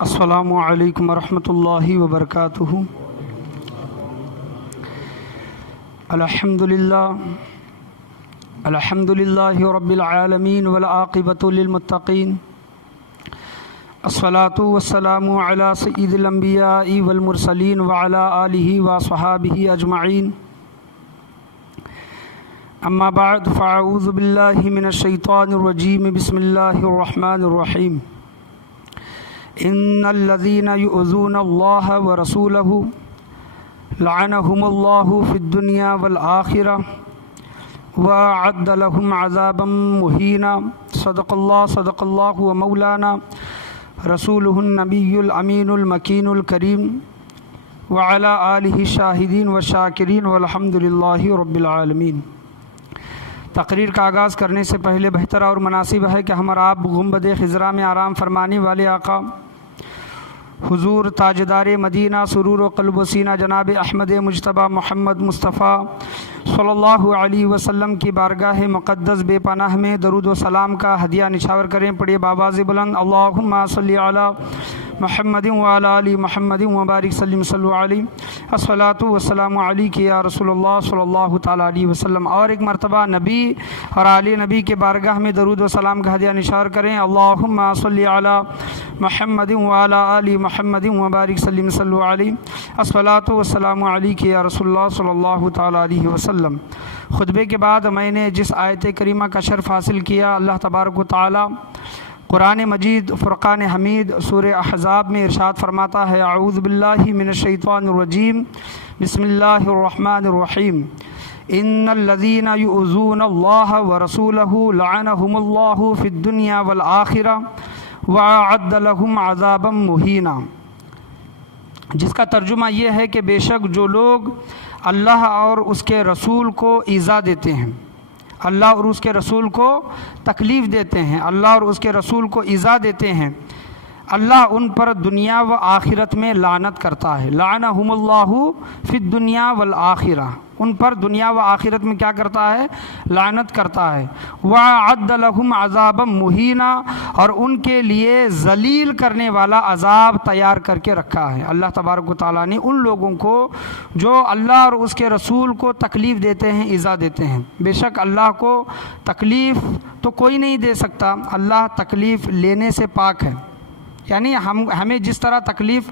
السلام علیکم ورحمۃ اللہ وبرکاتہ۔ الحمد للہ رب العالمین والعاقبۃ للمتقین، الصلاۃ والسلام علی سید الانبیاء والمرسلین وعلی آلہ وصحابہ اجمعین، اما بعد فاعوذ باللہ من الشیطان الرجیم، بسم اللہ الرحمن الرحیم۔ ان الذین یؤذون اللہ ورسولہ لعنہم اللہ فی الدنیا والآخرہ وأعد لهم عذابا مہینا۔ صدق اللہ و مولانا رسولہ النبی الامین المکین الکریم وعلی آلہ الشاہدین والشاکرین والحمد للہ رب العالمین۔ تقریر کا آغاز کرنے سے پہلے بہتر اور مناسب ہے کہ ہم اور آپ گنبد خضرا میں آرام فرمانے والے آقا حضور تاجدار مدینہ سرور و قلب و سینہ جناب احمد مجتبیٰ محمد مصطفیٰ صلی اللہ علیہ وسلم کی بارگاہ مقدس بے پناہ میں درود و سلام کا ہدیہ نچھاور کریں۔ پڑھیے بآواز بلند، اللہم صلی علی محمد وعلی آل محمد وبارک سلم صلو علیہ، الصلاۃ والسلام علیک یا رسول اللہ صلی اللہ تعالیٰ علیہ وسلم۔ اور ایک مرتبہ نبی اور آل نبی کے بارگاہ میں درود و سلام کا ہدیہ نثار کریں۔ اللہم صلی علی محمد وعلی آل محمد وبارک سلم صلو علیہ، الصلاۃ والسلام علیک یا رسول اللہ صلی اللہ تعالیٰ علیہ وسلم۔ خطبے کے بعد میں نے جس آیت کریمہ کا شرف حاصل کیا، اللہ تبارک و تعالیٰ قرآن مجید فرقان حمید سورہ احزاب میں ارشاد فرماتا ہے، اعوذ باللہ من الشیطان الرجیم، بسم اللہ الرحمن الرحیم۔ ان الذین یؤذون اللہ ورسولہ لعنہم اللہ فی الدنیا والآخرہ وأعد لهم عذابا مہینا، جس کا ترجمہ یہ ہے کہ بے شک جو لوگ اللہ اور اس کے رسول کو ایذا دیتے ہیں، اللہ اور اس کے رسول کو تکلیف دیتے ہیں، اللہ اور اس کے رسول کو ایذا دیتے ہیں، اللہ ان پر دنیا و آخرت میں لعنت کرتا ہے۔ لعنہم اللہ فی الدنیا والآخرہ، ان پر دنیا و آخرت میں کیا کرتا ہے؟ لعنت کرتا ہے۔ وَأَعَدَّ لَهُمْ عَذَابًا مُهِينًا، اور ان کے لیے ذلیل کرنے والا عذاب تیار کر کے رکھا ہے۔ اللہ تبارک و تعالیٰ نے ان لوگوں کو جو اللہ اور اس کے رسول کو تکلیف دیتے ہیں، ایذا دیتے ہیں۔ بے شک اللہ کو تکلیف تو کوئی نہیں دے سکتا، اللہ تکلیف لینے سے پاک ہے، یعنی ہمیں جس طرح تکلیف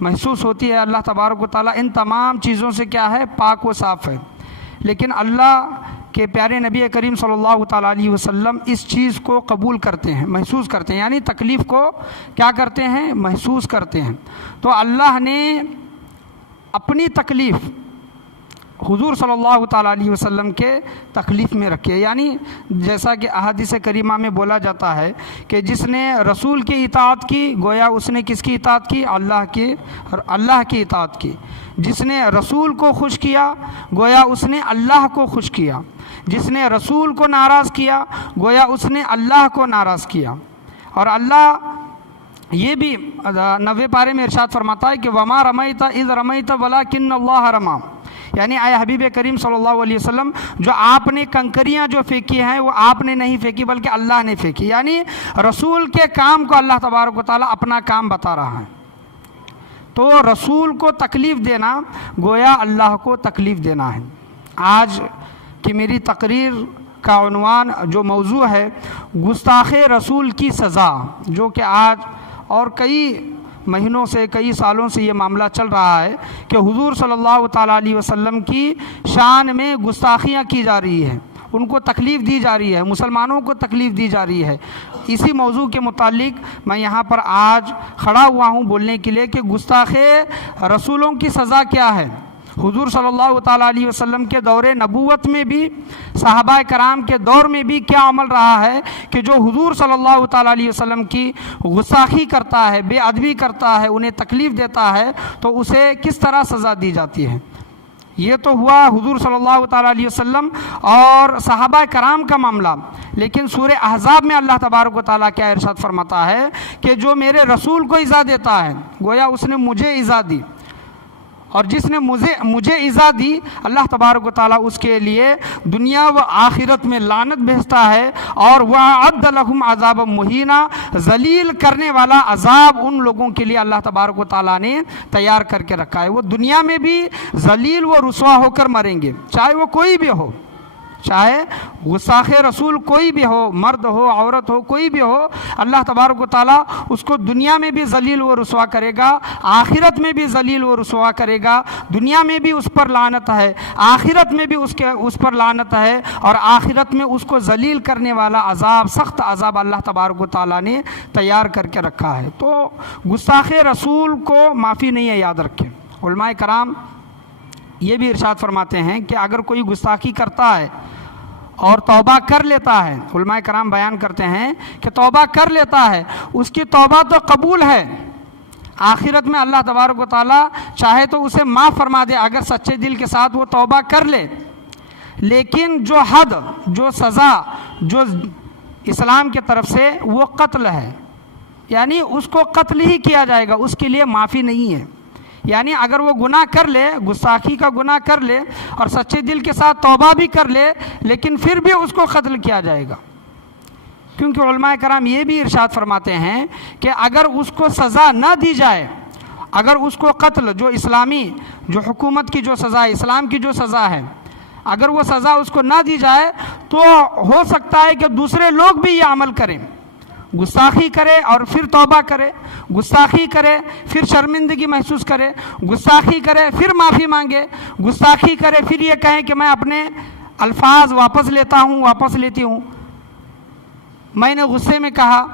محسوس ہوتی ہے، اللہ تبارک و تعالیٰ ان تمام چیزوں سے کیا ہے؟ پاک و صاف ہے۔ لیکن اللہ کے پیارے نبی کریم صلی اللہ تعالیٰ علیہ وسلم اس چیز کو قبول کرتے ہیں، محسوس کرتے ہیں، یعنی تکلیف کو کیا کرتے ہیں؟ محسوس کرتے ہیں۔ تو اللہ نے اپنی تکلیف حضور صلی اللہ تعالیٰ علیہ وسلم کے تکلیف میں رکھے، یعنی جیسا کہ احادیث کریمہ میں بولا جاتا ہے کہ جس نے رسول کی اطاعت کی گویا اس نے کس کی اطاعت کی؟ اللہ کی اطاعت کی۔ جس نے رسول کو خوش کیا گویا اس نے اللہ کو خوش کیا، جس نے رسول کو ناراض کیا گویا اس نے اللہ کو ناراض کیا۔ اور اللہ یہ بھی 90 پارے میں ارشاد فرماتا ہے کہ وما رمیت اذ رمیت ولکن اللہ رمی، یعنی اے حبیب کریم صلی اللہ علیہ وسلم، جو آپ نے کنکریاں جو پھینکی ہیں وہ آپ نے نہیں پھینکی بلکہ اللہ نے پھینکی، یعنی رسول کے کام کو اللہ تبارک و تعالیٰ اپنا کام بتا رہا ہے۔ تو رسول کو تکلیف دینا گویا اللہ کو تکلیف دینا ہے۔ آج کی میری تقریر کا عنوان جو موضوع ہے گستاخ رسول کی سزا، جو کہ آج اور کئی مہینوں سے کئی سالوں سے یہ معاملہ چل رہا ہے کہ حضور صلی اللہ تعالیٰ علیہ وسلم کی شان میں گستاخیاں کی جا رہی ہیں، ان کو تکلیف دی جا رہی ہے، مسلمانوں کو تکلیف دی جا رہی ہے۔ اسی موضوع کے متعلق میں یہاں پر آج کھڑا ہوا ہوں بولنے کے لیے کہ گستاخ رسولوں کی سزا کیا ہے۔ حضور صلی اللہ تعالیٰ علیہ وسلم کے دور نبوت میں بھی، صحابہ کرام کے دور میں بھی کیا عمل رہا ہے کہ جو حضور صلی اللہ تعالیٰ علیہ وسلم کی گستاخی کرتا ہے، بے ادبی کرتا ہے، انہیں تکلیف دیتا ہے تو اسے کس طرح سزا دی جاتی ہے۔ یہ تو ہوا حضور صلی اللہ تعالیٰ علیہ وسلم اور صحابہ کرام کا معاملہ، لیکن سورہ احزاب میں اللہ تبارک و تعالیٰ کیا ارشاد فرماتا ہے کہ جو میرے رسول کو ایذا دیتا ہے گویا اس نے مجھے ایذا دی، اور جس نے مجھے ایذا دی، اللہ تبارک و تعالیٰ اس کے لیے دنیا و آخرت میں لعنت بھیجتا ہے، اور وَأَعَدَّ لَهُمْ عَذَابًا مُهِينًا، ذلیل کرنے والا عذاب ان لوگوں کے لیے اللہ تبارک و تعالیٰ نے تیار کر کے رکھا ہے۔ وہ دنیا میں بھی ذلیل و رسوا ہو کر مریں گے، چاہے وہ کوئی بھی ہو، چاہے گستاخ رسول کوئی بھی ہو، مرد ہو عورت ہو کوئی بھی ہو، اللہ تبارک و تعالیٰ اس کو دنیا میں بھی ذلیل و رسوا کرے گا، آخرت میں بھی ذلیل و رسوا کرے گا۔ دنیا میں بھی اس پر لعنت ہے، آخرت میں بھی اس پر لعنت ہے، اور آخرت میں اس کو ذلیل کرنے والا عذاب، سخت عذاب اللہ تبارک و تعالیٰ نے تیار کر کے رکھا ہے۔ تو گستاخ رسول کو معافی نہیں ہے، یاد رکھیں۔ علماء کرام یہ بھی ارشاد فرماتے ہیں کہ اگر کوئی گستاخی کرتا ہے اور توبہ کر لیتا ہے، علماء کرام بیان کرتے ہیں کہ توبہ کر لیتا ہے، اس کی توبہ تو قبول ہے، آخرت میں اللہ تبارک و تعالیٰ چاہے تو اسے معاف فرما دے اگر سچے دل کے ساتھ وہ توبہ کر لے، لیکن جو حد، جو سزا، جو اسلام کی طرف سے وہ قتل ہے، یعنی اس کو قتل ہی کیا جائے گا، اس کے لیے معافی نہیں ہے۔ یعنی اگر وہ گناہ کر لے، گستاخی کا گناہ کر لے اور سچے دل کے ساتھ توبہ بھی کر لے، لیکن پھر بھی اس کو قتل کیا جائے گا، کیونکہ علماء کرام یہ بھی ارشاد فرماتے ہیں کہ اگر اس کو سزا نہ دی جائے، اگر اس کو قتل، جو اسلامی، جو حکومت کی جو سزا ہے، اسلام کی جو سزا ہے، اگر وہ سزا اس کو نہ دی جائے تو ہو سکتا ہے کہ دوسرے لوگ بھی یہ عمل کریں، گستاخی کرے اور پھر توبہ کرے، گستاخی کرے پھر شرمندگی محسوس کرے، گستاخی کرے پھر معافی مانگے، گستاخی کرے پھر یہ کہیں کہ میں اپنے الفاظ واپس لیتا ہوں، واپس لیتی ہوں، میں نے غصے میں کہا،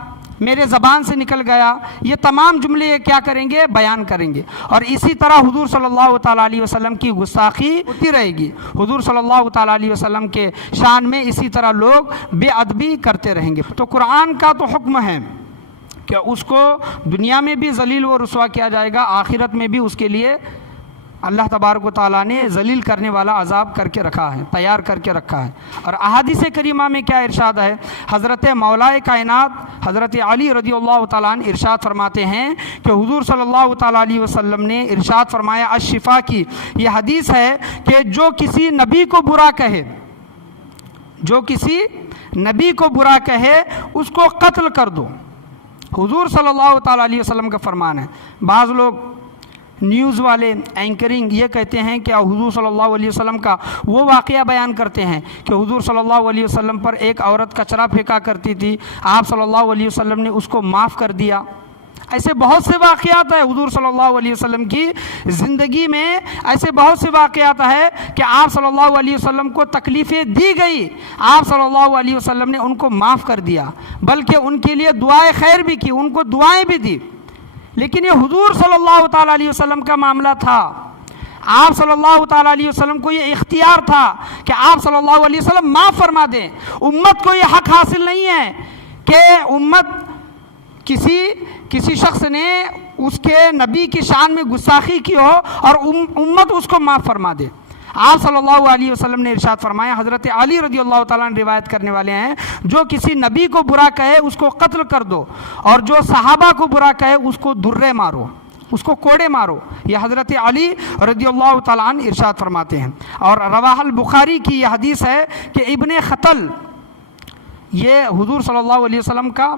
میرے زبان سے نکل گیا، یہ تمام جملے یہ کیا کریں گے؟ بیان کریں گے۔ اور اسی طرح حضور صلی اللہ تعالیٰ علیہ وسلم کی گستاخی ہوتی رہے گی، حضور صلی اللہ تعالیٰ علیہ وسلم کے شان میں اسی طرح لوگ بے ادبی کرتے رہیں گے۔ تو قرآن کا تو حکم ہے کہ اس کو دنیا میں بھی ذلیل و رسوا کیا جائے گا، آخرت میں بھی اس کے لیے اللہ تبارک و تعالیٰ نے ذلیل کرنے والا عذاب کر کے رکھا ہے، تیار کر کے رکھا ہے۔ اور احادیث کریمہ میں کیا ارشاد ہے؟ حضرت مولا کائنات حضرت علی رضی اللہ تعالیٰ عنہ ارشاد فرماتے ہیں کہ حضور صلی اللہ تعالیٰ علیہ وسلم نے ارشاد فرمایا، الشفا کی یہ حدیث ہے کہ جو کسی نبی کو برا کہے، جو کسی نبی کو برا کہے اس کو قتل کر دو، حضور صلی اللہ تعالیٰ علیہ وسلم کا فرمان ہے۔ بعض لوگ نیوز والے اینکرنگ یہ کہتے ہیں کہ حضور صلی اللہ علیہ وسلم کا وہ واقعہ بیان کرتے ہیں کہ حضور صلی اللہ علیہ وسلم پر ایک عورت کچرا پھینکا کرتی تھی، آپ صلی اللہ علیہ وسلم نے اس کو معاف کر دیا۔ ایسے بہت سے واقعات ہیں حضور صلی اللہ علیہ وسلم کی زندگی میں، ایسے بہت سے واقعات ہیں کہ آپ صلی اللہ علیہ وسلم کو تکلیفیں دی گئی، آپ صلی اللہ علیہ وسلم نے ان کو معاف کر دیا، بلکہ ان کے لیے دعائیں خیر بھی کی، ان کو دعائیں بھی دی۔ لیکن یہ حضور صلی اللہ تعالیٰ علیہ وسلم کا معاملہ تھا، آپ صلی اللہ تعالیٰ علیہ وسلم کو یہ اختیار تھا کہ آپ صلی اللہ علیہ وسلم معاف فرما دیں۔ امت کو یہ حق حاصل نہیں ہے کہ امت کسی شخص نے اس کے نبی کی شان میں گستاخی کی ہو اور امت اس کو معاف فرما دے۔ آپ صلی اللہ علیہ وسلم نے ارشاد فرمایا، حضرت علی رضی اللہ تعالیٰ عنہ روایت کرنے والے ہیں، جو کسی نبی کو برا کہے اس کو قتل کر دو، اور جو صحابہ کو برا کہے اس کو درے مارو، اس کو کوڑے مارو۔ یہ حضرت علی رضی اللہ تعالیٰ عنہ ارشاد فرماتے ہیں۔ اور رواہ البخاری کی یہ حدیث ہے کہ ابن خطل یہ حضور صلی اللہ علیہ وسلم کا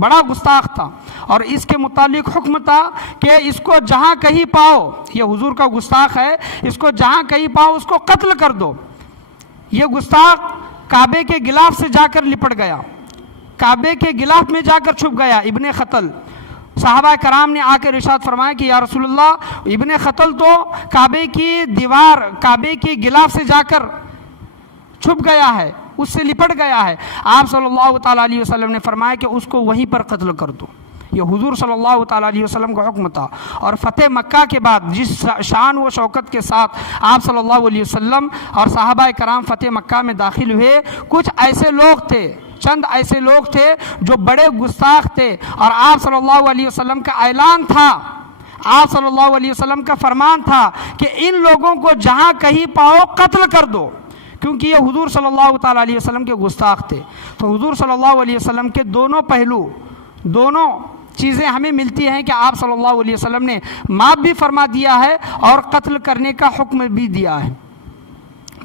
بڑا گستاخ تھا، اور اس کے متعلق حکم تھا کہ اس کو جہاں کہیں پاؤ، یہ حضور کا گستاخ ہے، اس کو جہاں کہیں پاؤ اس کو قتل کر دو۔ یہ گستاخ کعبے کے غلاف سے جا کر لپٹ گیا، کعبے کے غلاف میں جا کر چھپ گیا ابن خطل۔ صحابہ کرام نے آ کر ارشاد فرمایا کہ یا رسول اللہ، ابن خطل تو کعبے کی دیوار، کعبے کے غلاف سے جا کر چھپ گیا ہے، اس سے لپٹ گیا ہے۔ آپ صلی اللہ تعالیٰ علیہ وسلم نے فرمایا کہ اس کو وہیں پر قتل کر دو۔ یہ حضور صلی اللہ تعالیٰ علیہ وسلم کا حکم تھا۔ اور فتح مکہ کے بعد جس شان و شوکت کے ساتھ آپ صلی اللہ علیہ وسلم اور صحابہ کرام فتح مکہ میں داخل ہوئے، کچھ ایسے لوگ تھے، چند ایسے لوگ تھے جو بڑے گستاخ تھے، اور آپ صلی اللہ علیہ وسلم کا اعلان تھا، آپ صلی اللہ علیہ وسلم کا فرمان تھا کہ ان لوگوں کو جہاں کہیں پاؤ قتل کر دو، کیونکہ یہ حضور صلی اللہ تعالیٰ علیہ وسلم کے گستاخ تھے۔ تو حضور صلی اللہ علیہ وسلم کے دونوں پہلو، دونوں چیزیں ہمیں ملتی ہیں کہ آپ صلی اللہ علیہ وسلم نے معاف بھی فرما دیا ہے اور قتل کرنے کا حکم بھی دیا ہے۔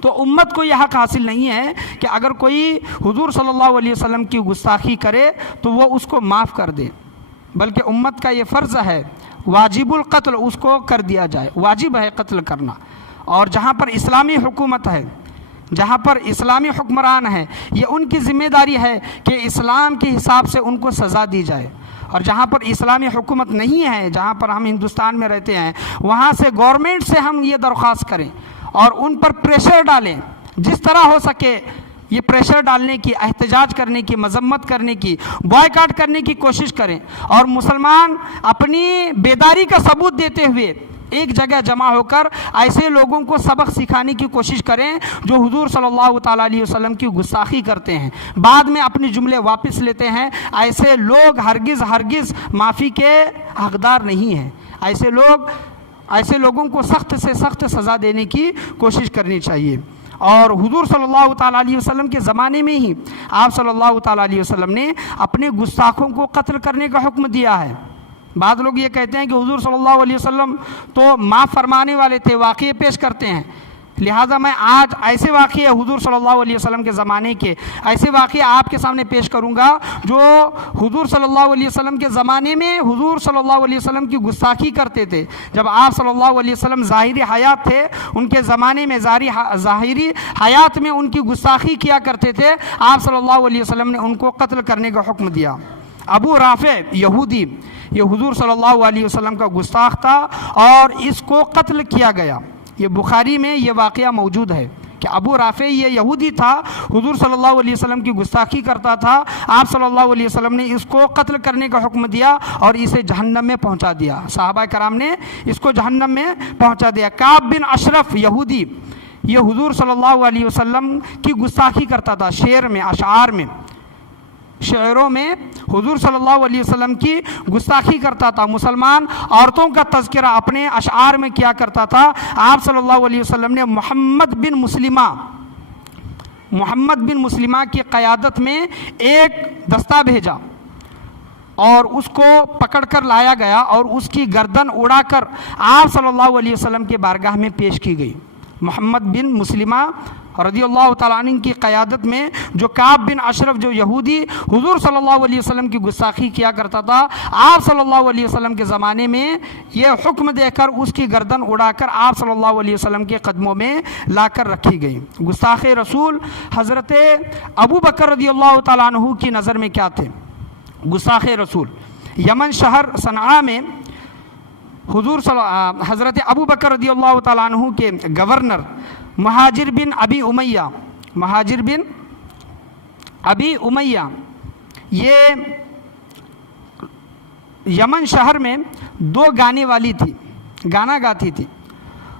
تو امت کو یہ حق حاصل نہیں ہے کہ اگر کوئی حضور صلی اللہ علیہ وسلم کی گستاخی کرے تو وہ اس کو معاف کر دے، بلکہ امت کا یہ فرض ہے، واجب القتل، اس کو کر دیا جائے، واجب ہے قتل کرنا۔ اور جہاں پر اسلامی حکومت ہے، جہاں پر اسلامی حکمران ہیں، یہ ان کی ذمہ داری ہے کہ اسلام کے حساب سے ان کو سزا دی جائے۔ اور جہاں پر اسلامی حکومت نہیں ہے، جہاں پر ہم ہندوستان میں رہتے ہیں، وہاں سے گورنمنٹ سے ہم یہ درخواست کریں اور ان پر پریشر ڈالیں، جس طرح ہو سکے یہ پریشر ڈالنے کی، احتجاج کرنے کی، مذمت کرنے کی، بائیکاٹ کرنے کی کوشش کریں، اور مسلمان اپنی بیداری کا ثبوت دیتے ہوئے ایک جگہ جمع ہو کر ایسے لوگوں کو سبق سکھانے کی کوشش کریں جو حضور صلی اللہ تعالیٰ علیہ وسلم کی گستاخی کرتے ہیں، بعد میں اپنے جملے واپس لیتے ہیں۔ ایسے لوگ ہرگز معافی کے حقدار نہیں ہیں۔ ایسے لوگوں کو سخت سے سخت سزا دینے کی کوشش کرنی چاہیے۔ اور حضور صلی اللہ تعالیٰ علیہ وسلم کے زمانے میں ہی آپ صلی اللہ تعالیٰ علیہ وسلم نے اپنے گستاخوں کو قتل کرنے کا حکم دیا ہے۔ بعض لوگ یہ کہتے ہیں کہ حضور صلی اللہ علیہ وسلم تو معاف فرمانے والے تھے، واقعے پیش کرتے ہیں، لہٰذا میں آج ایسے واقعے حضور صلی اللہ علیہ وسلم کے زمانے کے ایسے واقعے آپ کے سامنے پیش کروں گا جو حضور صلی اللہ علیہ وسلم کے زمانے میں حضور صلی اللہ علیہ وسلم کی گستاخی کرتے تھے۔ جب آپ صلی اللہ علیہ وسلم ظاہری حیات تھے، ان کے زمانے میں ظاہری حیات میں ان کی گستاخی کیا کرتے تھے، آپ صلی اللہ علیہ وسلم نے ان کو قتل کرنے کا حکم دیا۔ ابو رافع یہودی، یہ حضور صلی اللہ علیہ وسلم کا گستاخ تھا اور اس کو قتل کیا گیا۔ یہ بخاری میں یہ واقعہ موجود ہے کہ ابو رافع یہ یہودی تھا، حضور صلی اللہ علیہ وسلم کی گستاخی کرتا تھا، آپ صلی اللہ علیہ وسلم نے اس کو قتل کرنے کا حکم دیا اور اسے جہنم میں پہنچا دیا، صحابہ کرام نے اس کو جہنم میں پہنچا دیا۔ کعب بن اشرف یہودی، یہ حضور صلی اللہ علیہ وسلم کی گستاخی کرتا تھا، شعر میں، اشعار میں، شعروں میں حضور صلی اللہ علیہ وسلم کی گستاخی کرتا تھا، مسلمان عورتوں کا تذکرہ اپنے اشعار میں کیا کرتا تھا۔ آپ صلی اللہ علیہ وسلم نے محمد بن مسلمہ کی قیادت میں ایک دستہ بھیجا اور اس کو پکڑ کر لایا گیا اور اس کی گردن اڑا کر آپ صلی اللہ علیہ وسلم کے بارگاہ میں پیش کی گئی۔ محمد بن مسلمہ رضی اللہ تعالیٰ عنہ کی قیادت میں جو کعب بن اشرف جو یہودی حضور صلی اللہ علیہ وسلم کی گستاخی کیا کرتا تھا، آپ صلی اللہ علیہ وسلم کے زمانے میں یہ حکم دے کر اس کی گردن اڑا کر آپ صلی اللہ علیہ وسلم کے قدموں میں لا کر رکھی گئی۔ گستاخ رسول حضرت ابو بکر رضی اللہ تعالیٰ عنہ کی نظر میں کیا تھے؟ گستاخ رسول یمن شہر صنعاء میں حضرت ابو بکر رضی اللہ تعالیٰ عنہ کے گورنر مہاجر بن ابی امیہ یہ یمن شہر میں دو گانے والی تھی، گانا گاتی تھی،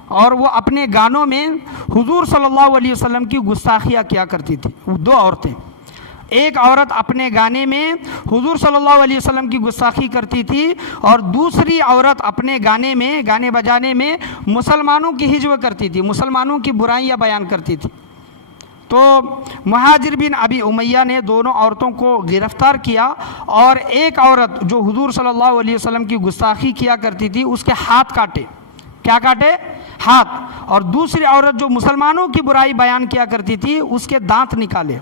اور وہ اپنے گانوں میں حضور صلی اللہ علیہ وسلم کی گستاخیاں کیا کرتی تھی۔ دو عورتیں، ایک عورت اپنے گانے میں حضور صلی اللہ علیہ وسلم کی گستاخی کرتی تھی اور دوسری عورت اپنے گانے بجانے میں مسلمانوں کی ہجو کرتی تھی، مسلمانوں کی برائیاں بیان کرتی تھی۔ تو مہاجر بن ابی امیہ نے دونوں عورتوں کو گرفتار کیا اور ایک عورت جو حضور صلی اللہ علیہ وسلم کی گستاخی کیا کرتی تھی اس کے ہاتھ کاٹے، کیا کاٹے؟ ہاتھ، اور دوسری عورت جو مسلمانوں کی برائی بیان کیا کرتی تھی اس کے دانت نکالے۔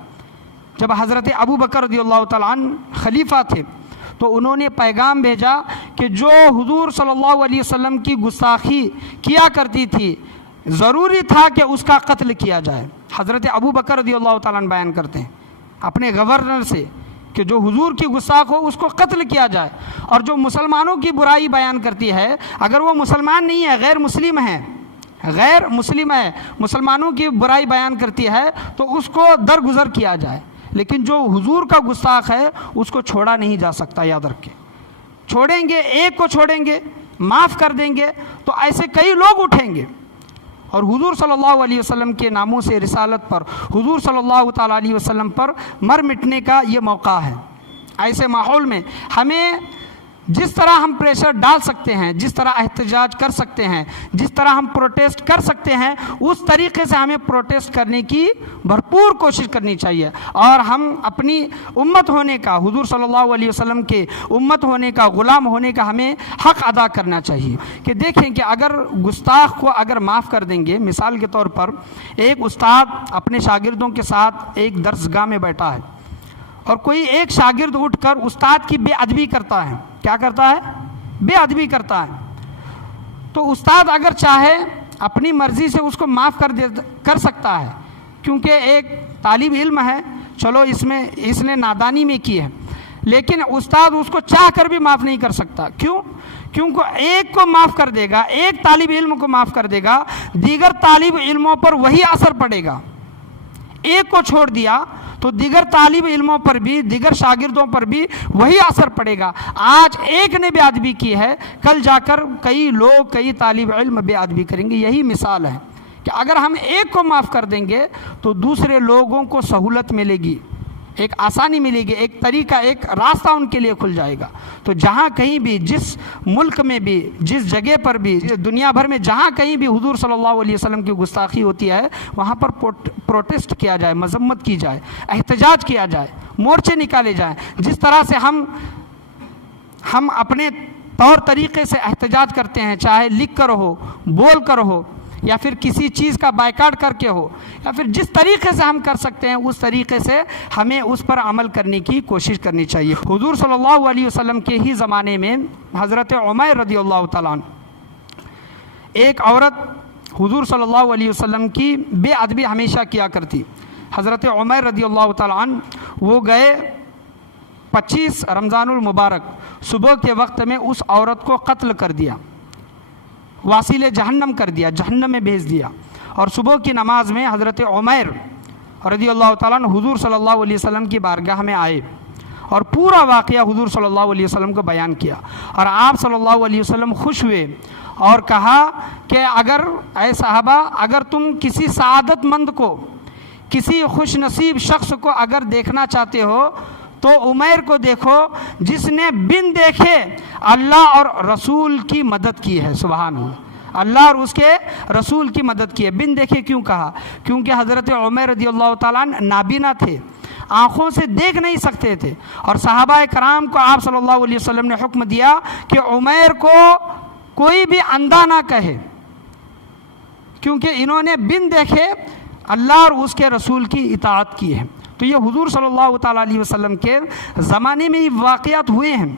جب حضرت ابو بکر رضی اللہ تعالیٰ عنہ خلیفہ تھے تو انہوں نے پیغام بھیجا کہ جو حضور صلی اللہ علیہ وسلم کی گستاخی کیا کرتی تھی ضروری تھا کہ اس کا قتل کیا جائے۔ حضرت ابو بکر رضی اللہ تعالیٰ عنہ بیان کرتے ہیں اپنے گورنر سے کہ جو حضور کی گستاخ ہو اس کو قتل کیا جائے، اور جو مسلمانوں کی برائی بیان کرتی ہے اگر وہ مسلمان نہیں ہے، غیر مسلم ہے، مسلمانوں کی برائی بیان کرتی ہے تو اس کو درگزر کیا جائے، لیکن جو حضور کا گستاخ ہے اس کو چھوڑا نہیں جا سکتا۔ یاد رکھیں، چھوڑیں گے ایک کو، چھوڑیں گے معاف کر دیں گے تو ایسے کئی لوگ اٹھیں گے، اور حضور صلی اللہ علیہ وسلم کے ناموں سے رسالت پر، حضور صلی اللہ تعالیٰ علیہ وسلم پر مر مٹنے کا یہ موقع ہے۔ ایسے ماحول میں ہمیں جس طرح ہم پریشر ڈال سکتے ہیں، جس طرح احتجاج کر سکتے ہیں، جس طرح ہم پروٹیسٹ کر سکتے ہیں، اس طریقے سے ہمیں پروٹیسٹ کرنے کی بھرپور کوشش کرنی چاہیے، اور ہم اپنی امت ہونے کا، حضور صلی اللہ علیہ وسلم کے امت ہونے کا، غلام ہونے کا ہمیں حق ادا کرنا چاہیے۔ کہ دیکھیں کہ اگر گستاخ کو اگر معاف کر دیں گے، مثال کے طور پر ایک استاد اپنے شاگردوں کے ساتھ ایک درسگاہ میں بیٹھا ہے، اور کوئی ایک شاگرد اٹھ کر استاد کی بے ادبی کرتا ہے، کیا کرتا ہے؟ بے ادبی کرتا ہے، تو استاد اگر چاہے اپنی مرضی سے اس کو معاف کر سکتا ہے، کیونکہ ایک طالب علم ہے، چلو اس نے نادانی میں کی ہے، لیکن استاد اس کو چاہ کر بھی معاف نہیں کر سکتا۔ کیوں؟ کیونکہ ایک کو معاف کر دے گا، ایک طالب علم کو معاف کر دے گا، دیگر طالب علموں پر وہی اثر پڑے گا۔ ایک کو چھوڑ دیا تو دیگر طالب علموں پر بھی، دیگر شاگردوں پر بھی وہی اثر پڑے گا۔ آج ایک نے بے ادبی کی ہے، کل جا کر کئی لوگ، کئی طالب علم بے ادبی کریں گے۔ یہی مثال ہے کہ اگر ہم ایک کو معاف کر دیں گے تو دوسرے لوگوں کو سہولت ملے گی، ایک آسانی ملے گی، ایک طریقہ، ایک راستہ ان کے لیے کھل جائے گا۔ تو جہاں کہیں بھی، جس ملک میں بھی، جس جگہ پر بھی، دنیا بھر میں جہاں کہیں بھی حضور صلی اللہ علیہ وسلم کی گستاخی ہوتی ہے، وہاں پر پروٹیسٹ کیا جائے، مذمت کی جائے، احتجاج کیا جائے، مورچے نکالے جائیں۔ جس طرح سے ہم اپنے طور طریقے سے احتجاج کرتے ہیں، چاہے لکھ کر ہو، بول کر ہو، یا پھر کسی چیز کا بائیکاٹ کر کے ہو، یا پھر جس طریقے سے ہم کر سکتے ہیں اس طریقے سے ہمیں اس پر عمل کرنے کی کوشش کرنی چاہیے۔ حضور صلی اللہ علیہ وسلم کے ہی زمانے میں حضرت عمیر رضی اللہ تعالیٰ عنہ، ایک عورت حضور صلی اللہ علیہ وسلم کی بے ادبی ہمیشہ کیا کرتی۔ حضرت عمیر رضی اللہ تعالیٰ عنہ وہ گئے 25 رمضان المبارک صبح کے وقت میں اس عورت کو قتل کر دیا، واصل جہنم کر دیا، جہنم میں بھیج دیا۔ اور صبح کی نماز میں حضرت عمیر رضی اللہ تعالیٰ عنہ حضور صلی اللہ علیہ وسلم کی بارگاہ میں آئے اور پورا واقعہ حضور صلی اللہ علیہ وسلم کو بیان کیا، اور آپ صلی اللہ علیہ وسلم خوش ہوئے اور کہا کہ اے صحابہ، اگر تم کسی سعادت مند کو، کسی خوش نصیب شخص کو اگر دیکھنا چاہتے ہو تو عمیر کو دیکھو، جس نے بن دیکھے اللہ اور رسول کی مدد کی ہے۔ سبحان اللہ، اللہ اور اس کے رسول کی مدد کی ہے۔ بن دیکھے کیوں کہا؟ کیونکہ حضرت عمیر رضی اللہ تعالیٰ عنہ نابینا تھے، آنکھوں سے دیکھ نہیں سکتے تھے، اور صحابہ کرام کو آپ صلی اللہ علیہ وسلم نے حکم دیا کہ عمیر کو کوئی بھی اندھا نہ کہے، کیونکہ انہوں نے بن دیکھے اللہ اور اس کے رسول کی اطاعت کی ہے۔ تو یہ حضور صلی اللہ تعالیٰ علیہ وسلم کے زمانے میں یہ واقعات ہوئے ہیں۔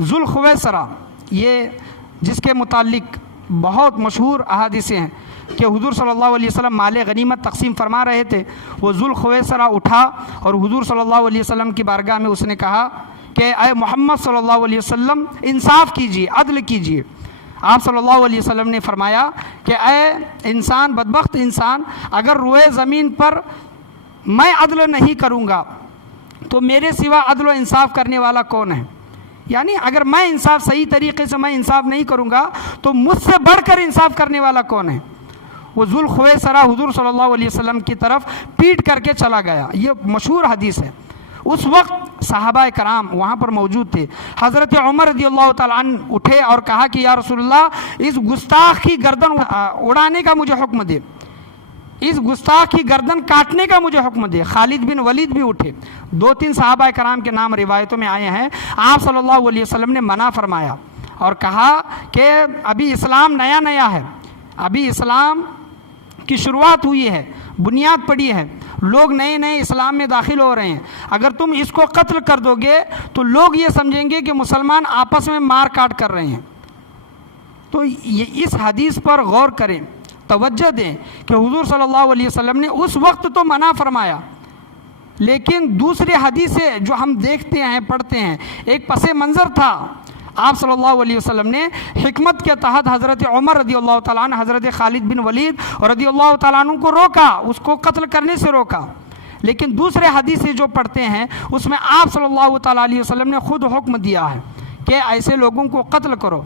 ذوالخویسرہ، یہ جس کے متعلق بہت مشہور احادیثیں ہیں کہ حضور صلی اللہ علیہ وسلم مال غنیمت تقسیم فرما رہے تھے، وہ ذوالخویسرہ اٹھا اور حضور صلی اللہ علیہ وسلم کی بارگاہ میں اس نے کہا کہ اے محمد صلی اللہ علیہ وسلم، انصاف کیجیے، عدل کیجیے۔ آپ صلی اللہ علیہ وسلم نے فرمایا کہ اے انسان، بدبخت انسان، اگر روئے زمین پر میں عدل نہیں کروں گا تو میرے سوا عدل و انصاف کرنے والا کون ہے؟ یعنی اگر میں انصاف صحیح طریقے سے میں انصاف نہیں کروں گا تو مجھ سے بڑھ کر انصاف کرنے والا کون ہے؟ وہ ذوالخویسرہ حضور صلی اللہ علیہ وسلم کی طرف پیٹ کر کے چلا گیا۔ یہ مشہور حدیث ہے۔ اس وقت صحابہ کرام وہاں پر موجود تھے۔ حضرت عمر رضی اللہ تعالیٰ عنہ اٹھے اور کہا کہ یا رسول اللہ، اس گستاخ کی گردن اڑانے کا مجھے حکم دے، اس گستاخ کی گردن کاٹنے کا مجھے حکم دے۔ خالد بن ولید بھی اٹھے۔ 2-3 صحابہ کرام کے نام روایتوں میں آئے ہیں۔ آپ صلی اللہ علیہ وسلم نے منع فرمایا اور کہا کہ ابھی اسلام نیا نیا ہے، ابھی اسلام کی شروعات ہوئی ہے، بنیاد پڑی ہے، لوگ نئے نئے اسلام میں داخل ہو رہے ہیں، اگر تم اس کو قتل کر دو گے تو لوگ یہ سمجھیں گے کہ مسلمان آپس میں مار کاٹ کر رہے ہیں۔ تو اس حدیث پر غور کریں، توجہ دیں کہ حضور صلی اللہ علیہ وسلم نے اس وقت تو منع فرمایا، لیکن دوسری حدیثیں جو ہم دیکھتے ہیں، پڑھتے ہیں، ایک پس منظر تھا۔ آپ صلی اللہ علیہ وسلم نے حکمت کے تحت حضرت عمر رضی اللہ تعالیٰ عنہ، حضرت خالد بن ولید رضی اللہ تعالیٰ عنہ کو روکا، اس کو قتل کرنے سے روکا۔ لیکن دوسرے حدیثیں جو پڑھتے ہیں اس میں آپ صلی اللہ تعالیٰ علیہ وسلم نے خود حکم دیا ہے کہ ایسے لوگوں کو قتل کرو،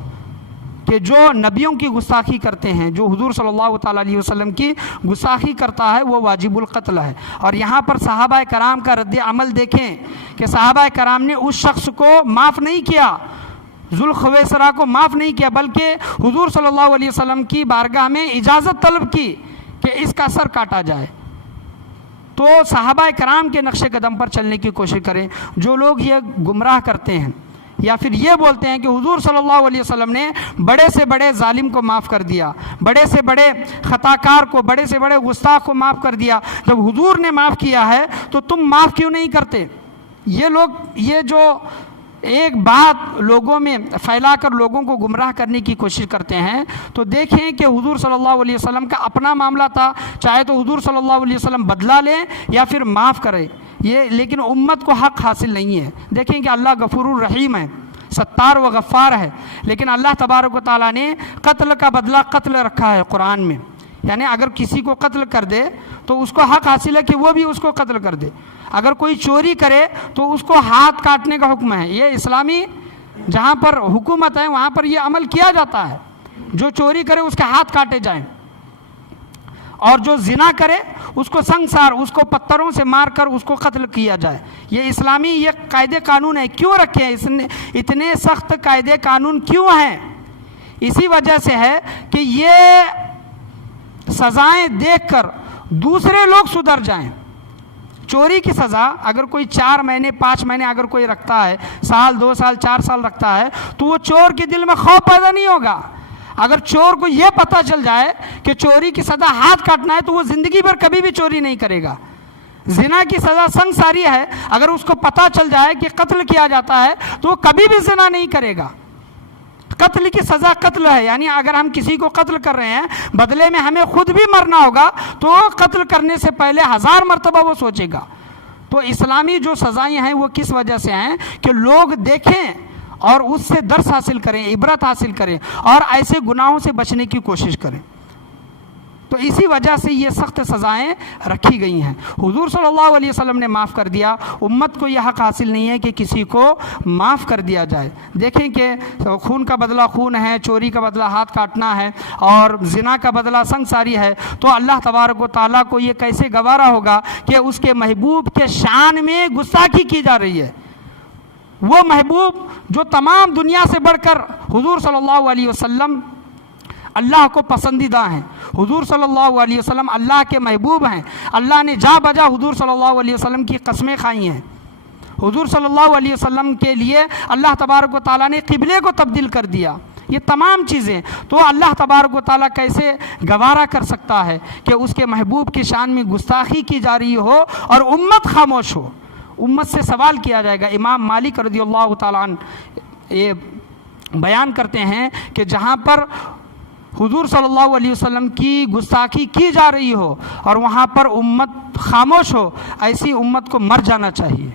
کہ جو نبیوں کی گستاخی کرتے ہیں، جو حضور صلی اللہ تعالیٰ علیہ وسلم کی گستاخی کرتا ہے وہ واجب القتل ہے۔ اور یہاں پر صحابہ کرام کا رد عمل دیکھیں کہ صحابہ کرام نے اس شخص کو معاف نہیں کیا، ذوالخویسرہ کو معاف نہیں کیا، بلکہ حضور صلی اللہ علیہ وسلم کی بارگاہ میں اجازت طلب کی کہ اس کا سر کاٹا جائے۔ تو صحابہ کرام کے نقش قدم پر چلنے کی کوشش کریں۔ جو لوگ یہ گمراہ کرتے ہیں یا پھر یہ بولتے ہیں کہ حضور صلی اللہ علیہ وسلم نے بڑے سے بڑے ظالم کو معاف کر دیا، بڑے سے بڑے خطا کار کو، بڑے سے بڑے گستاخ کو معاف کر دیا، جب حضور نے معاف کیا ہے تو تم معاف کیوں نہیں کرتے؟ یہ لوگ یہ جو ایک بات لوگوں میں پھیلا کر لوگوں کو گمراہ کرنے کی کوشش کرتے ہیں، تو دیکھیں کہ حضور صلی اللہ علیہ وسلم کا اپنا معاملہ تھا، چاہے تو حضور صلی اللہ علیہ وسلم بدلہ لیں یا پھر معاف کرے، یہ لیکن امت کو حق حاصل نہیں ہے۔ دیکھیں کہ اللہ غفور الرحیم ہے، ستار و غفار ہے، لیکن اللہ تبارک و تعالیٰ نے قتل کا بدلہ قتل رکھا ہے قرآن میں، یعنی اگر کسی کو قتل کر دے تو اس کو حق حاصل ہے کہ وہ بھی اس کو قتل کر دے۔ اگر کوئی چوری کرے تو اس کو ہاتھ کاٹنے کا حکم ہے۔ یہ اسلامی جہاں پر حکومت ہے وہاں پر یہ عمل کیا جاتا ہے، جو چوری کرے اس کے ہاتھ کاٹے جائیں، اور جو زنا کرے اس کو سنگسار، اس کو پتھروں سے مار کر اس کو قتل کیا جائے۔ یہ اسلامی یہ قاعدے قانون ہے۔ کیوں رکھے ہیں اتنے سخت قاعدے قانون کیوں ہیں؟ اسی وجہ سے ہے کہ یہ سزائیں دیکھ کر دوسرے لوگ سدھر جائیں۔ چوری کی سزا اگر کوئی 4 مہینے 5 مہینے اگر کوئی رکھتا ہے، سال 2 سال 4 سال رکھتا ہے، تو وہ چور کے دل میں خوف پیدا نہیں ہوگا۔ اگر چور کو یہ پتہ چل جائے کہ چوری کی سزا ہاتھ کاٹنا ہے تو وہ زندگی بھر کبھی بھی چوری نہیں کرے گا۔ زنا کی سزا سنگساری ہے، اگر اس کو پتہ چل جائے کہ قتل کیا جاتا ہے تو وہ کبھی بھی زنا نہیں کرے گا۔ قتل کی سزا قتل ہے، یعنی اگر ہم کسی کو قتل کر رہے ہیں بدلے میں ہمیں خود بھی مرنا ہوگا تو قتل کرنے سے پہلے 1000 مرتبہ وہ سوچے گا۔ تو اسلامی جو سزائیں ہیں وہ کس وجہ سے ہیں کہ لوگ دیکھیں اور اس سے درس حاصل کریں، عبرت حاصل کریں اور ایسے گناہوں سے بچنے کی کوشش کریں۔ تو اسی وجہ سے یہ سخت سزائیں رکھی گئی ہیں۔ حضور صلی اللہ علیہ وسلم نے معاف کر دیا، امت کو یہ حق حاصل نہیں ہے کہ کسی کو معاف کر دیا جائے۔ دیکھیں کہ خون کا بدلہ خون ہے، چوری کا بدلہ ہاتھ کاٹنا ہے، اور زنا کا بدلہ سنگساری ہے، تو اللہ تبارک و تعالیٰ کو یہ کیسے گوارا ہوگا کہ اس کے محبوب کے شان میں گستاخی کی جا رہی ہے؟ وہ محبوب جو تمام دنیا سے بڑھ کر حضور صلی اللہ علیہ وسلم اللہ کو پسندیدہ ہیں، حضور صلی اللہ علیہ وسلم اللہ کے محبوب ہیں، اللہ نے جا بجا حضور صلی اللہ علیہ وسلم کی قسمیں کھائی ہیں۔ حضور صلی اللہ علیہ وسلم کے لیے اللہ تبارک و تعالیٰ نے قبلے کو تبدیل کر دیا، یہ تمام چیزیں، تو اللہ تبارک و تعالیٰ کیسے گوارا کر سکتا ہے کہ اس کے محبوب کی شان میں گستاخی کی جا رہی ہو اور امت خاموش ہو؟ امت سے سوال کیا جائے گا۔ امام مالک رضی اللہ تعالیٰ عنہ یہ بیان کرتے ہیں کہ جہاں پر حضور صلی اللہ علیہ وسلم کی گستاخی کی جا رہی ہو اور وہاں پر امت خاموش ہو، ایسی امت کو مر جانا چاہیے۔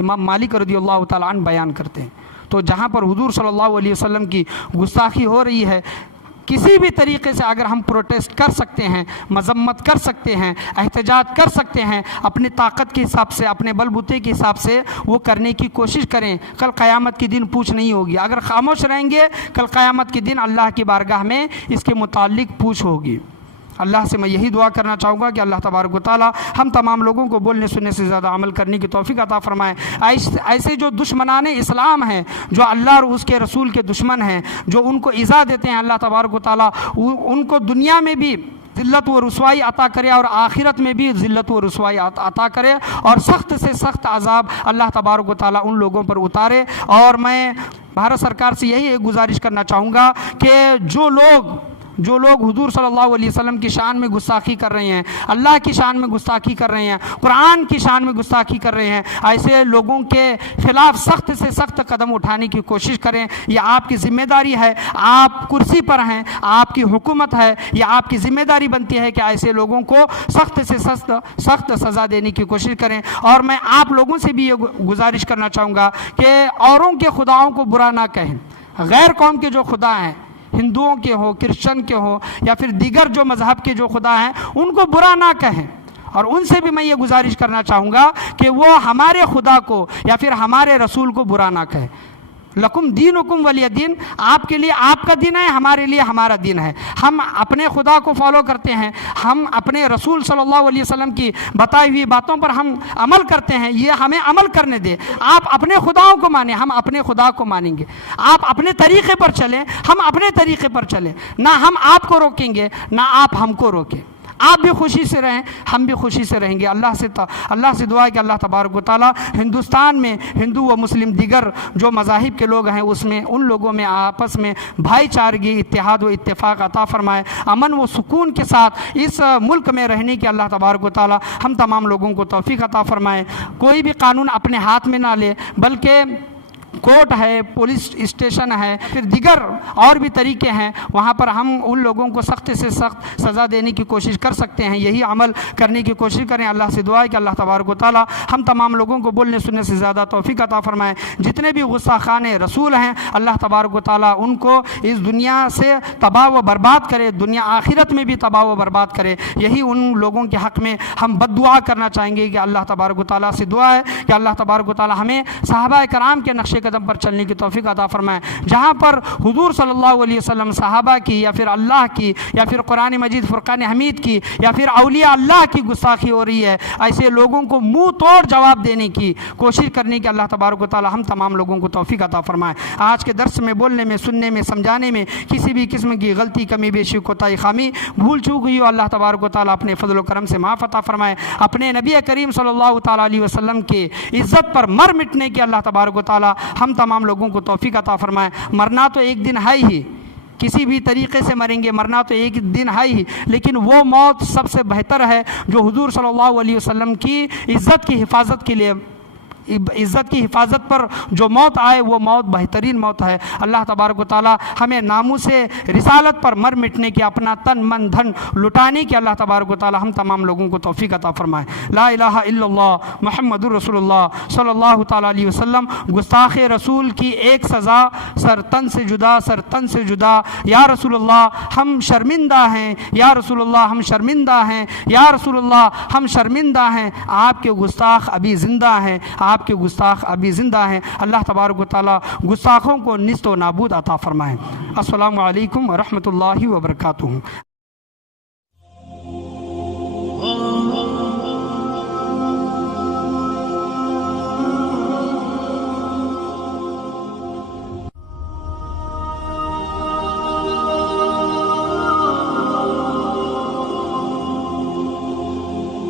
امام مالک رضی اللہ تعالیٰ عنہ بیان کرتے ہیں۔ تو جہاں پر حضور صلی اللہ علیہ وسلم کی گستاخی ہو رہی ہے، کسی بھی طریقے سے اگر ہم پروٹیسٹ کر سکتے ہیں، مذمت کر سکتے ہیں، احتجاج کر سکتے ہیں، اپنے طاقت کے حساب سے، اپنے بل بوتے کے حساب سے وہ کرنے کی کوشش کریں۔ کل قیامت کے دن پوچھ نہیں ہوگی۔ اگر خاموش رہیں گے کل قیامت کے دن اللہ کی بارگاہ میں اس کے متعلق پوچھ ہوگی۔ اللہ سے میں یہی دعا کرنا چاہوں گا کہ اللہ تبارک و تعالیٰ ہم تمام لوگوں کو بولنے سننے سے زیادہ عمل کرنے کی توفیق عطا فرمائے۔ ایسے جو دشمنان اسلام ہیں، جو اللہ اور اس کے رسول کے دشمن ہیں، جو ان کو ایذا دیتے ہیں، اللہ تبارک و تعالیٰ ان کو دنیا میں بھی ذلت و رسوائی عطا کرے اور آخرت میں بھی ذلت و رسوائی عطا کرے، اور سخت سے سخت عذاب اللہ تبارک و تعالیٰ ان لوگوں پر اتارے۔ اور میں بھارت سرکار سے یہی ایک گزارش کرنا چاہوں گا کہ جو لوگ حضور صلی اللہ علیہ وسلم کی شان میں گستاخی کر رہے ہیں، اللہ کی شان میں گستاخی کر رہے ہیں، قرآن کی شان میں گستاخی کر رہے ہیں، ایسے لوگوں کے خلاف سخت سے سخت قدم اٹھانے کی کوشش کریں۔ یہ آپ کی ذمہ داری ہے، آپ کرسی پر ہیں، آپ کی حکومت ہے، یہ آپ کی ذمہ داری بنتی ہے کہ ایسے لوگوں کو سخت سے سخت سزا دینے کی کوشش کریں۔ اور میں آپ لوگوں سے بھی یہ گزارش کرنا چاہوں گا کہ اوروں کے خداؤں کو برا نہ کہیں۔ غیر قوم کے جو خدا ہیں، ہندوؤں کے ہو، کرسچن کے ہو، یا پھر دیگر جو مذہب کے جو خدا ہیں، ان کو برا نہ کہیں۔ اور ان سے بھی میں یہ گزارش کرنا چاہوں گا کہ وہ ہمارے خدا کو یا پھر ہمارے رسول کو برا نہ کہیں۔ لکم دینکم ولی دین، آپ کے لیے آپ کا دین ہے، ہمارے لیے ہمارا دین ہے۔ ہم اپنے خدا کو فالو کرتے ہیں، ہم اپنے رسول صلی اللہ علیہ وسلم کی بتائی ہوئی باتوں پر ہم عمل کرتے ہیں، یہ ہمیں عمل کرنے دے۔ آپ اپنے خداؤں کو مانیں، ہم اپنے خدا کو مانیں گے۔ آپ اپنے طریقے پر چلیں، ہم اپنے طریقے پر چلیں، نہ ہم آپ کو روکیں گے نہ آپ ہم کو روکیں۔ آپ بھی خوشی سے رہیں، ہم بھی خوشی سے رہیں گے۔ اللہ سے دعا ہے کہ اللہ تبارک و تعالی ہندوستان میں ہندو و مسلم دیگر جو مذاہب کے لوگ ہیں اس میں ان لوگوں میں آپس میں بھائی چارگی، اتحاد و اتفاق عطا فرمائے، امن و سکون کے ساتھ اس ملک میں رہنے کی اللہ تبارک و تعالی ہم تمام لوگوں کو توفیق عطا فرمائے۔ کوئی بھی قانون اپنے ہاتھ میں نہ لے، بلکہ کورٹ ہے، پولیس اسٹیشن ہے، پھر دیگر اور بھی طریقے ہیں، وہاں پر ہم ان لوگوں کو سخت سے سخت سزا دینے کی کوشش کر سکتے ہیں، یہی عمل کرنے کی کوشش کریں۔ اللہ سے دعا ہے کہ اللہ تبارک و تعالی ہم تمام لوگوں کو بولنے سننے سے زیادہ توفیق عطا فرمائے۔ جتنے بھی غصہ رسول ہیں اللہ تبارک و تعالی ان کو اس دنیا سے تباہ و برباد کرے، دنیا آخرت میں بھی تباہ و برباد کرے۔ یہی ان لوگوں کے حق میں ہم بد دعا کرنا چاہیں گے کہ اللہ تبارک و تعالی سے دعا ہے کہ اللہ تبارک و تعالی ہمیں صحابہ کرام کے نقش قدم پر چلنے کی توفیق عطا فرمائے۔ جہاں پر حضور صلی اللہ علیہ وسلم صحابہ کی یا پھر اللہ کی یا پھر قرآن مجید فرقان حمید کی یا پھر اولیاء اللہ کی گستاخی ہو رہی ہے، ایسے لوگوں کو منہ توڑ جواب دینے کی کوشش کرنے کی اللہ تبارک و تعالی ہم تمام لوگوں کو توفیق عطا فرمائے۔ آج کے درس میں بولنے میں، سننے میں، سمجھانے میں کسی بھی قسم کی غلطی، کمی بیشی، کوتاہی، خامی، بھول چوک ہوئی ہو اللہ تبارک و تعالی اپنے فضل و کرم سے معاف عطا فرمائے۔ اپنے نبی کریم صلی اللہ تعالی علیہ وسلم کے عزت پر مر مٹنے کی اللہ تبارک و تعالی ہم تمام لوگوں کو توفیق عطا فرمائے۔ مرنا تو ایک دن ہے ہی، کسی بھی طریقے سے مریں گے، مرنا تو ایک دن ہے ہی، لیکن وہ موت سب سے بہتر ہے جو حضور صلی اللہ علیہ وسلم کی عزت کی حفاظت کے لیے، عزت کی حفاظت پر جو موت آئے وہ موت بہترین موت ہے۔ اللہ تبارک و تعالی ہمیں ناموس رسالت پر مر مٹنے کی، اپنا تن من دھن لٹانے کی اللہ تبارک و تعالی ہم تمام لوگوں کو توفیق عطا فرمائے۔ لا الہ الا اللہ محمد الرسول اللہ صلی اللہ تعالی علیہ وسلم۔ گستاخ رسول کی ایک سزا، سر تن سے جدا، سر تن سے جدا۔ یا رسول اللہ ہم شرمندہ ہیں، یا رسول اللہ ہم شرمندہ ہیں، یا رسول اللہ ہم شرمندہ ہیں۔ آپ کے گستاخ ابھی زندہ ہیں، آپ کے گستاخ ابھی زندہ ہیں۔ اللہ تبارک و تعالی گستاخوں کو نیست و نابود عطا فرمائے۔ السلام علیکم ورحمۃ اللہ وبرکاتہ۔